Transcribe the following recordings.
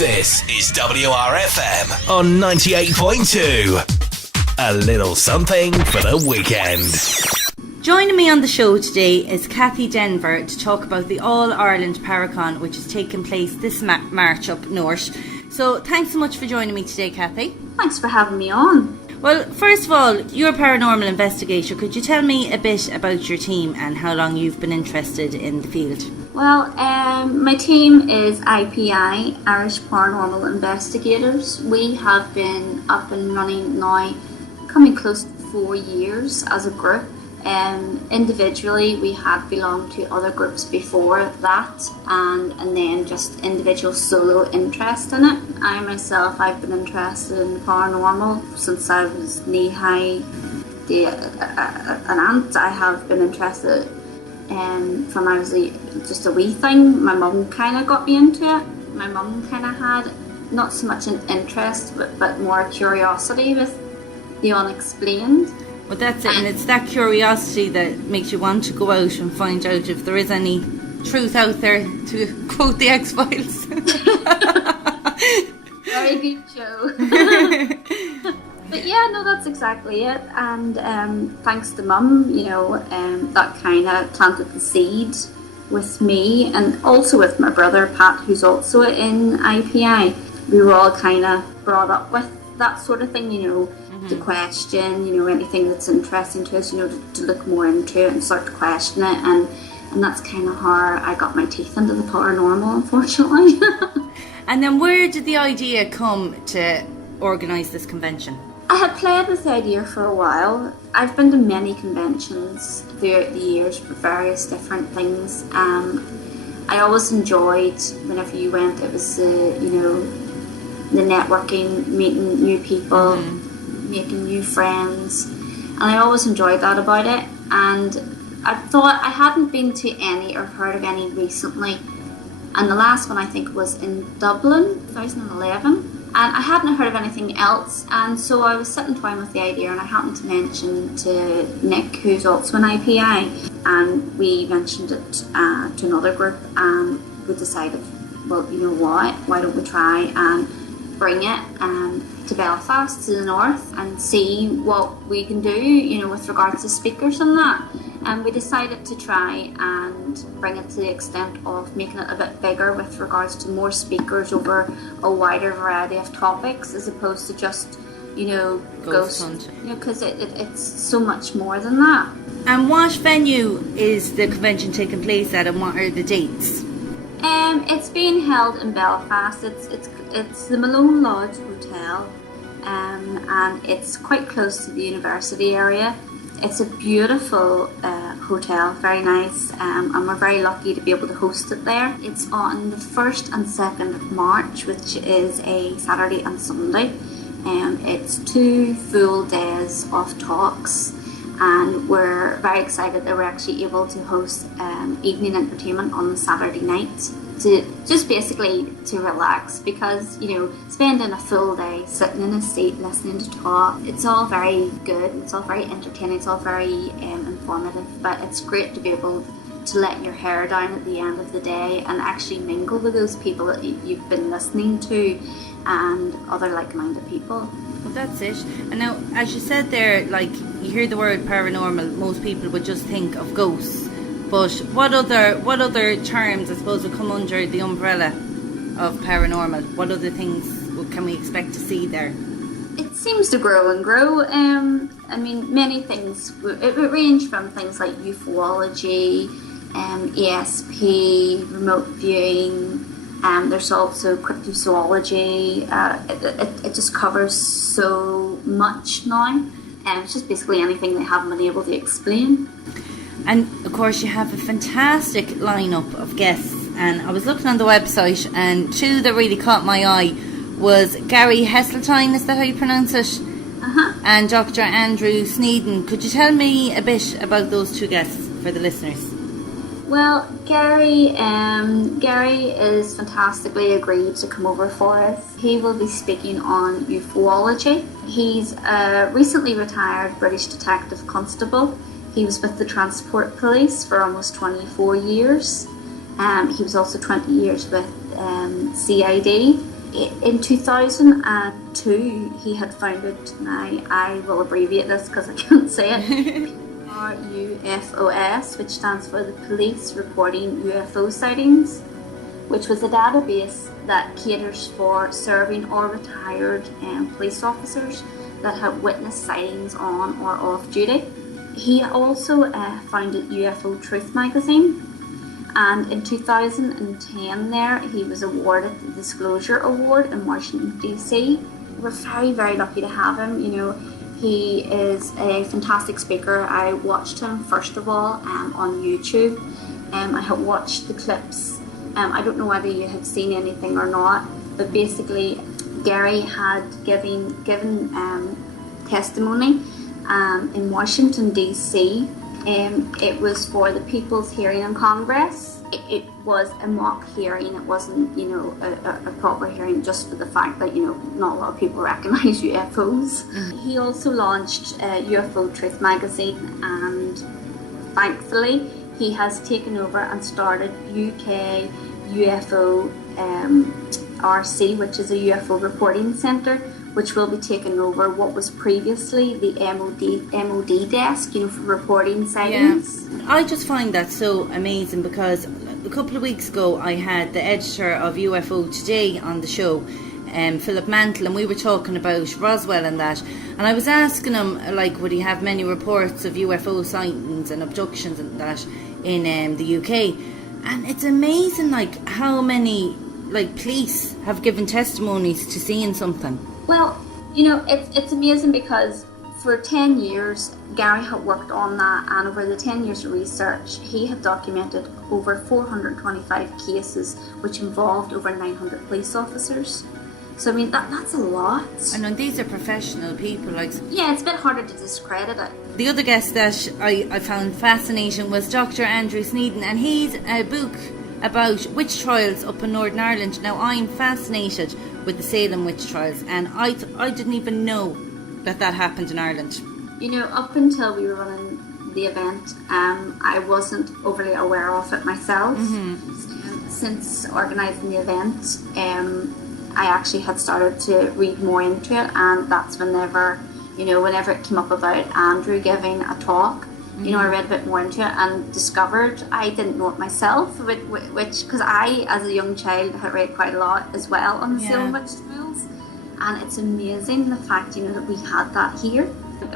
This is WRFM on 98.2. A little something for the weekend. Joining me on the show today is Kathy Denver to talk about the All-Ireland Paracon, which is taking place this March up north. So thanks so much for joining me today, Kathy. Thanks for having me on. Well, first of all, you're a paranormal investigator. Could you tell me a bit about your team and how long you've been interested in the field? Well, my team is IPI, Irish Paranormal Investigators. We have been up and running now, coming close to 4 years as a group. Individually, we had belonged to other groups before that, and then just individual solo interest in it. I myself, I've been interested in paranormal since I was knee-high. An aunt, I have been interested from I was just a wee thing. My mum kind of got me into it. My mum kind of had not so much an interest, but more curiosity with the unexplained. Well, that's it, and it's that curiosity that makes you want to go out and find out if there is any truth out there, to quote the X-Files. Very good show. But yeah, no, that's exactly it. And thanks to Mum, that kind of planted the seed with me, and also with my brother Pat, who's also in IPI. We were all kind of brought up with that sort of thing, to question, anything that's interesting to us, to look more into it and start to question it, and that's kind of how I got my teeth into the paranormal, unfortunately. And then where did the idea come to organise this convention? I had played with the idea for a while. I've been to many conventions throughout the years for various different things. I always enjoyed, whenever you went, it was the networking, meeting new people, making new friends, and I always enjoyed that about it. And I thought I hadn't been to any or heard of any recently, and the last one I think was in Dublin, 2011, and I hadn't heard of anything else. And so I was sitting toying with the idea, and I happened to mention to Nick, who's also an IPI, and we mentioned it to another group, and we decided, well, you know what, why don't we try and bring it to Belfast, to the north, and see what we can do, with regards to speakers and that. And we decided to try and bring it to the extent of making it a bit bigger with regards to more speakers over a wider variety of topics, as opposed to just, ghost hunting. Because it's so much more than that. And what venue is the convention taking place at, and what are the dates? It's being held in Belfast. It's the Malone Lodge Hotel, and it's quite close to the university area. It's a beautiful hotel, very nice, and we're very lucky to be able to host it there. It's on the 1st and 2nd of March, which is a Saturday and Sunday. It's 2 full days of talks, and we're very excited that we're actually able to host evening entertainment on the Saturday night, to just basically to relax, because spending a full day sitting in a seat listening to talk, it's all very good, it's all very entertaining, it's all very informative, but it's great to be able to let your hair down at the end of the day and actually mingle with those people that you've been listening to, and other like-minded people. Well, that's it. And now, as you said there, you hear the word paranormal, most people would just think of ghosts. But what other terms, I suppose, will come under the umbrella of paranormal? What other things can we expect to see there? It seems to grow and grow. Many things. It would range from things like ufology, ESP, remote viewing. There's also cryptozoology. It just covers so much now. It's just basically anything they haven't been able to explain. And of course you have a fantastic lineup of guests, and I was looking on the website, and 2 that really caught my eye was Gary Heseltine, is that how you pronounce it? And Dr. Andrew Sneeden. Could you tell me a bit about those 2 guests for the listeners? Well, Gary is fantastically agreed to come over for us. He will be speaking on ufology. He's a recently retired British detective constable. He was with the Transport Police for almost 24 years. He was also 20 years with CID. In 2002, he had founded, now I will abbreviate this because I can't say it, RUFOS, which stands for the Police Reporting UFO Sightings, which was a database that caters for serving or retired police officers that have witnessed sightings on or off duty. He also founded UFO Truth magazine, and in 2010 there he was awarded the Disclosure Award in Washington DC. We're very, very lucky to have him. You know, he is a fantastic speaker. I watched him first of all on YouTube. I have watched the clips. I don't know whether you have seen anything or not, but basically Gary had given testimony in Washington DC. It was for the People's Hearing in Congress. It was a mock hearing. It wasn't, you know, a proper hearing, just for the fact that, you know, not a lot of people recognize UFOs. Mm-hmm. He also launched UFO Truth magazine, and thankfully he has taken over and started UK UFO RC, which is a UFO reporting centre, which will be taking over what was previously the MOD desk, you know, for reporting sightings. Yeah. I just find that so amazing, because a couple of weeks ago I had the editor of UFO Today on the show, Philip Mantle, and we were talking about Roswell and that, and I was asking him, like, would he have many reports of UFO sightings and abductions and that in the UK, and it's amazing, like, how many, like, police have given testimonies to seeing something. Well, you know, it's amazing, because for 10 years Gary had worked on that, and over the 10 years of research he had documented over 425 cases which involved over 900 police officers. So I mean, that's a lot. I know, these are professional people. Like, yeah, it's a bit harder to discredit it. The other guest that I found fascinating was Dr. Andrew Sneeden, and he's a book about witch trials up in Northern Ireland. Now, I'm fascinated with the Salem witch trials, and I didn't even know that happened in Ireland. You know, up until we were running the event, I wasn't overly aware of it myself. Mm-hmm. Since organising the event, I actually had started to read more into it, and that's whenever it came up about Andrew giving a talk, you know, I read a bit more into it and discovered I didn't know it myself, which because I, as a young child, had read quite a lot as well on the Salem witch trials, and it's amazing the fact, you know, that we had that here.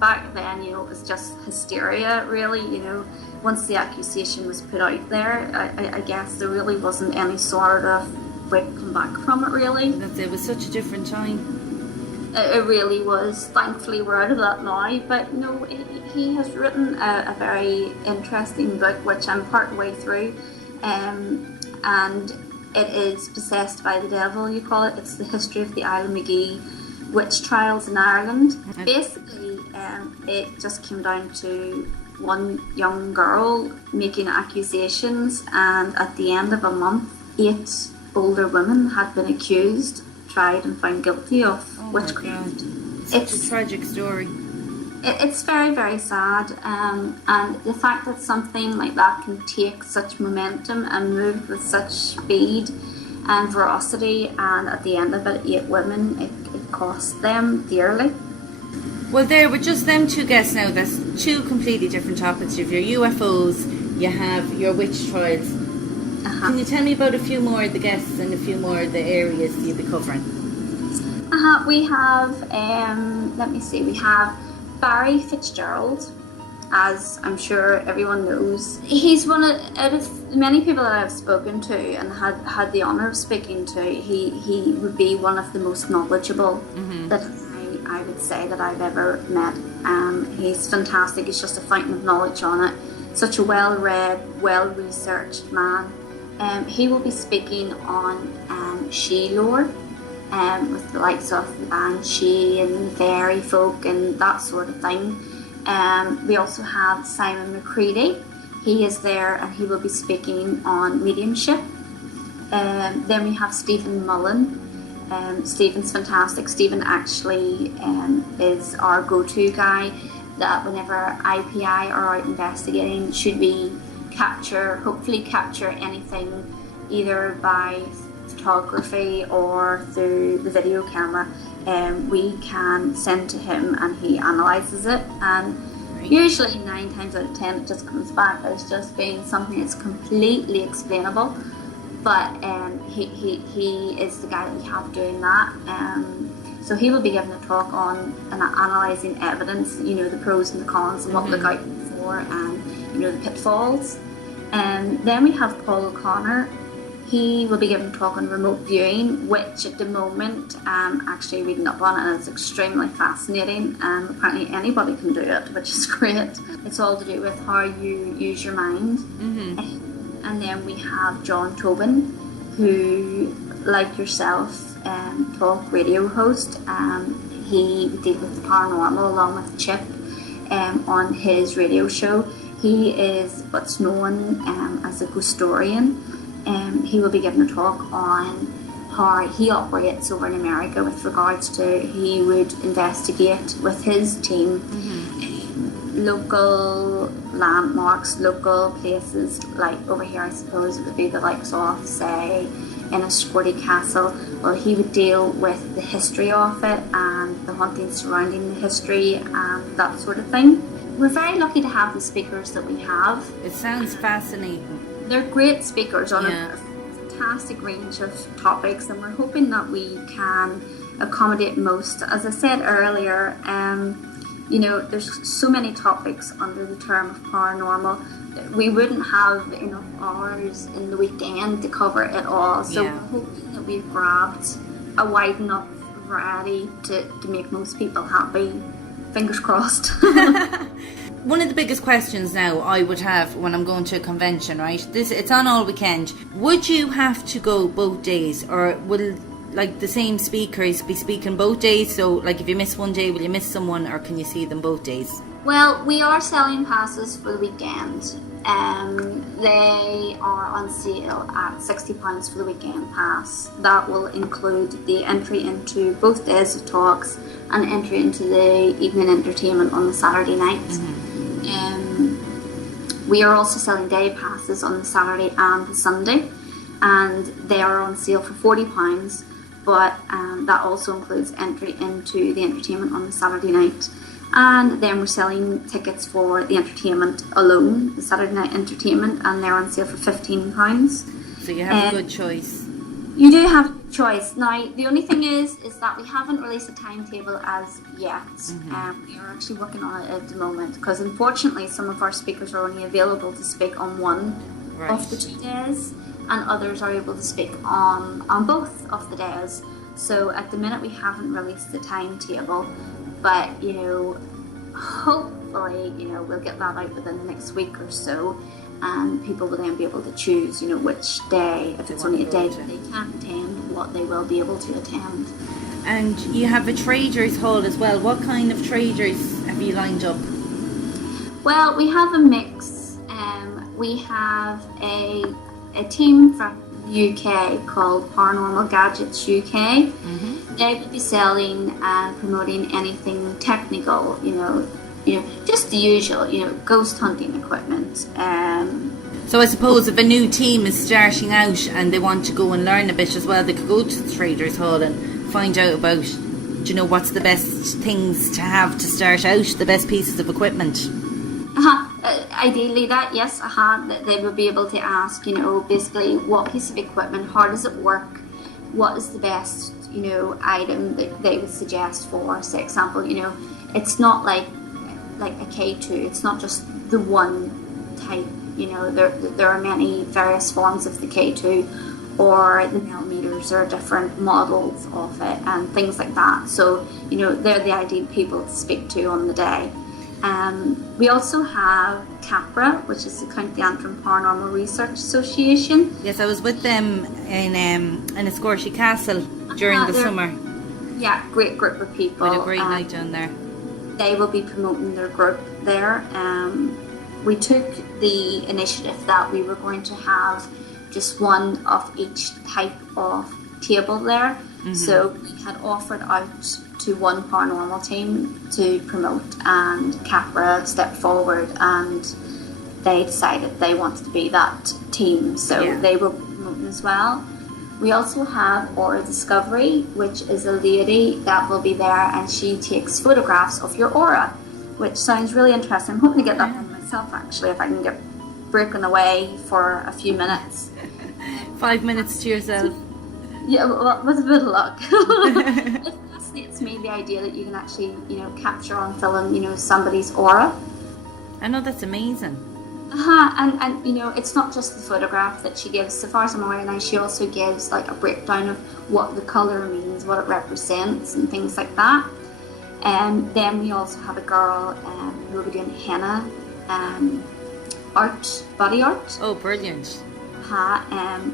Back then, you know, it was just hysteria, really. You know, once the accusation was put out there, I guess there really wasn't any sort of way to come back from it, really. It was such a different time. It really was. Thankfully, we're out of that now. But no, he has written a very interesting book, which I'm part way through, and it is Possessed by the Devil, you call it. It's the history of the Isle of Magee witch trials in Ireland. Basically, it just came down to one young girl making accusations, and at the end of a month, 8 older women had been accused, tried and found guilty of witchcraft. It's a tragic story. It's very, very sad, and the fact that something like that can take such momentum and move with such speed and veracity, and at the end of it, 8 women, it cost them dearly. Well, there were just them 2 guests now. That's 2 completely different topics. You have your UFOs, you have your witch trials. Can you tell me about a few more of the guests and a few more of the areas you'll be covering? We have, we have Barry Fitzgerald, as I'm sure everyone knows. He's one of many people that I've spoken to and had the honour of speaking to. He would be one of the most knowledgeable that I would say that I've ever met. He's fantastic. He's just a fountain of knowledge on it. Such a well-read, well-researched man. He will be speaking on She lore, with the likes of the Banshee and fairy folk and that sort of thing. We also have Simon McCready. He is there and he will be speaking on mediumship. Then we have Stephen Mullen. Stephen's fantastic. Stephen actually is our go-to guy, that whenever IPI are out investigating, should we hopefully capture anything either by photography or through the video camera, we can send to him and he analyses it, and usually 9 times out of 10 it just comes back as just being something that's completely explainable. But he is the guy that we have doing that. So he will be giving a talk on analysing evidence, you know, the pros and the cons and what to look out for, and, you know, the pitfalls. And then we have Paul O'Connor. He will be giving a talk on remote viewing, which at the moment I'm actually reading up on, and it's extremely fascinating. Apparently anybody can do it, which is great. It's all to do with how you use your mind. And then we have John Tobin, who, like yourself, talk radio host. He did with the paranormal along with Chip on his radio show. He is what's known as a ghostorian. He will be giving a talk on how he operates over in America with regards to he would investigate with his team local landmarks, local places, like over here I suppose it would be the likes of, say, Enniscorthy Castle. Well, he would deal with the history of it and the hauntings surrounding the history and that sort of thing. We're very lucky to have the speakers that we have. It sounds fascinating. They're great speakers on a fantastic range of topics, and we're hoping that we can accommodate most. As I said earlier, you know, there's so many topics under the term of paranormal. We wouldn't have enough hours in the weekend to cover it all. So we're hoping that we've grabbed a wide enough variety to make most people happy. Fingers crossed. One of the biggest questions now I would have when I'm going to a convention, right? It's on all weekend. Would you have to go both days, or will like the same speakers be speaking both days? So like if you miss one day, will you miss someone, or can you see them both days? Well, we are selling passes for the weekend. They are on sale at £60 for the weekend pass. That will include the entry into both days of talks and entry into the evening entertainment on the Saturday night. We are also selling day passes on the Saturday and the Sunday, and they are on sale for £40, but that also includes entry into the entertainment on the Saturday night. And then we're selling tickets for the entertainment alone, the Saturday night entertainment, and they're on sale for £15. So you have a good choice. You do have choice. Now, the only thing is that we haven't released a timetable as yet. We are actually working on it at the moment, because unfortunately some of our speakers are only available to speak on one of the 2 days, and others are able to speak on both of the days. So at the minute we haven't released the timetable, but, you know, hopefully, you know, we'll get that out within the next week or so, and people will then be able to choose, you know, which day, if it's only a day that they can't attend, what they will be able to attend. And you have a traders hall as well. What kind of traders have you lined up? Well, we have a mix. We have a team from the UK called Paranormal Gadgets UK. They would be selling and promoting anything technical, you know, just the usual, you know, ghost hunting equipment. So I suppose if a new team is starting out and they want to go and learn a bit as well, they could go to the traders hall and find out about, you know, what's the best things to have to start out, the best pieces of equipment. Ideally that, yes, that they would be able to ask, you know, basically what piece of equipment, how does it work, what is the best, you know, item that they would suggest for, say, example, you know, it's not like a K2, it's not just the one type, you know, there are many various forms of the K2, or the millimeters, there are different models of it and things like that. So, you know, they're the ideal people to speak to on the day. We also have CAPRA, which is the County Antrim Paranormal Research Association. Yes, I was with them in Enniscorthy Castle during the summer. Yeah, great group of people. With a great night down there. They will be promoting their group there. We took the initiative that we were going to have just one of each type of table there. So we had offered out to one paranormal team to promote, and Capra stepped forward and they decided they wanted to be that team, so they were promoting as well. We also have Aura Discovery, which is a lady that will be there, and she takes photographs of your aura, which sounds really interesting. I'm hoping to get that one myself, actually, if I can get breaking away for a few minutes. 5 minutes to yourself. Yeah, well, with a bit of luck. It fascinates me, the idea that you can actually, capture on film, somebody's aura. I know, that's amazing. And it's not just the photograph that she gives. So far as I'm aware now, she also gives like a breakdown of what the colour means, what it represents, and things like that. And then we also have a girl who will be doing henna art, body art. Oh, brilliant.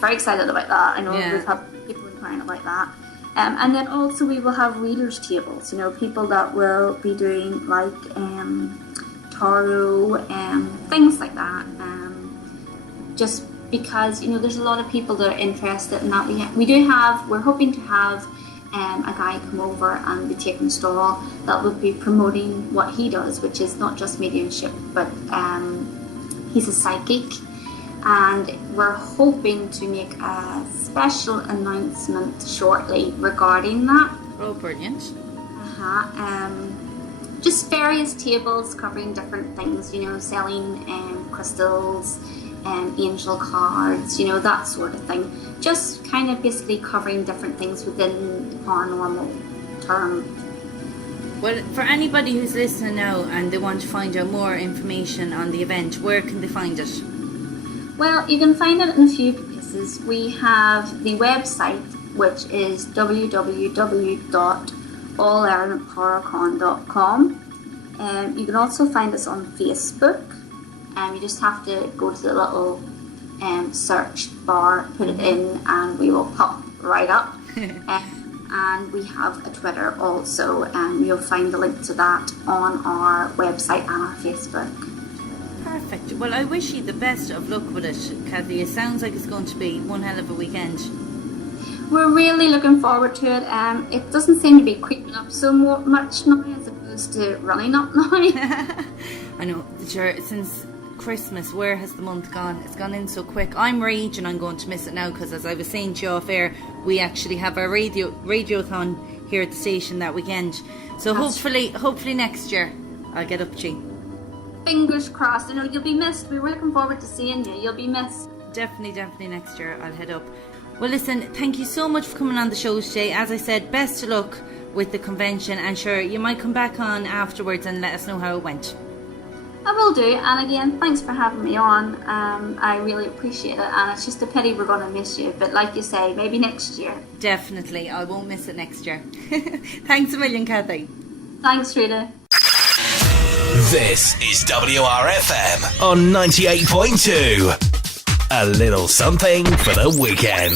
Very excited about that. I know Yeah. we've had people inquiring about that. And then also we will have readers' tables, people that will be doing like tarot, things like that. Just because, there's a lot of people that are interested in that. We're hoping to have a guy come over and be taking a stall that will be promoting what he does, which is not just mediumship, but he's a psychic. And we're hoping to make a special announcement shortly regarding that. Oh, brilliant. Just various tables covering different things, selling crystals, angel cards, that sort of thing. Just kind of basically covering different things within the paranormal term. Well, for anybody who's listening now and they want to find out more information on the event, where can they find it? Well, you can find it in a few places. We have the website, which is www.allelementparacon.com. You can also find us on Facebook. You just have to go to the little search bar, put it in, and we will pop right up. And we have a Twitter also, and you'll find the link to that on our website and our Facebook. Perfect. Well, I wish you the best of luck with it, Kathy. It sounds like it's going to be one hell of a weekend. We're really looking forward to it. It doesn't seem to be creeping up so much now as opposed to running up now. I know. Sure, since Christmas, where has the month gone? It's gone in so quick. I'm raging I'm going to miss it now, because as I was saying to you off air, we actually have our radiothon here at the station that weekend. So hopefully next year I'll get up to you. Fingers crossed. You'll be missed. We were looking forward to seeing you. You'll be missed. Definitely next year I'll head up. Well, listen, thank you so much for coming on the show today. As I said, best of luck with the convention, and sure, you might come back on afterwards and let us know how it went. I will do, and again, thanks for having me on. I really appreciate it, and it's just a pity we're going to miss you, but like you say, maybe next year. Definitely, I won't miss it next year. Thanks a million, Kathy. Thanks, Rita. This is WRFM on 98.2. A little something for the weekend.